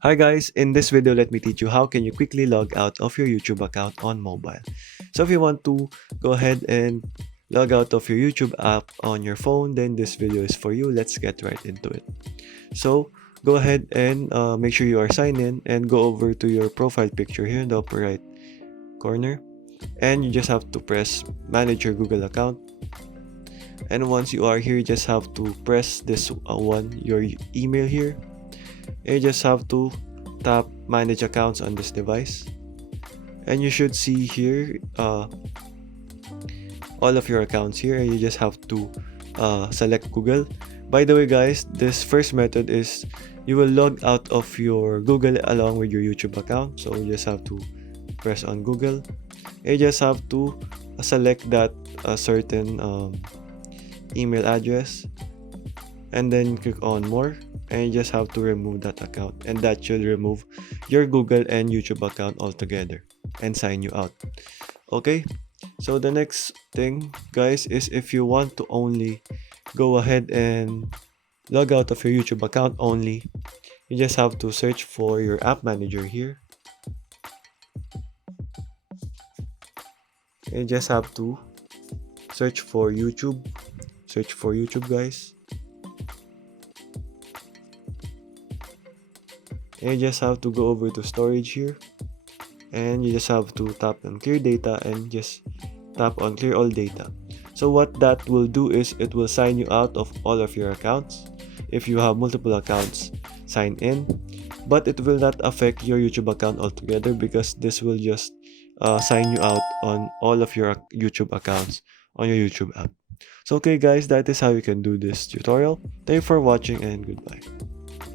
Hi guys, in this video let me teach you how can you quickly log out of your YouTube account on mobile. So if you want to go ahead and log out of your YouTube app on your phone, then this video is for you. Let's get right into it. So go ahead and make sure you are signed in and go over to your profile picture here in the upper right corner, and you just have to press manage your Google account. And once you are here, you just have to press this one, your email here. You just have to tap manage accounts on this device, and you should see here all of your accounts here, and you just have to select Google. By the way guys, this first method is you will log out of your Google along with your YouTube account. So you just have to press on Google. You just have to select that certain email address, and then click on more, and you just have to remove that account, and that should remove your Google and YouTube account altogether and sign you out. Okay, so the next thing guys is if you want to only go ahead and log out of your YouTube account only, you just have to search for your app manager here. You just have to search for YouTube. Search for YouTube guys. And you just have to go over to storage here, and you just have to tap on clear data and just tap on clear all data. So what that will do is it will sign you out of all of your accounts if you have multiple accounts signed in, but it will not affect your YouTube account altogether because this will just sign you out on all of your YouTube accounts on your YouTube app. So okay guys, that is how you can do this tutorial. Thank you for watching and goodbye.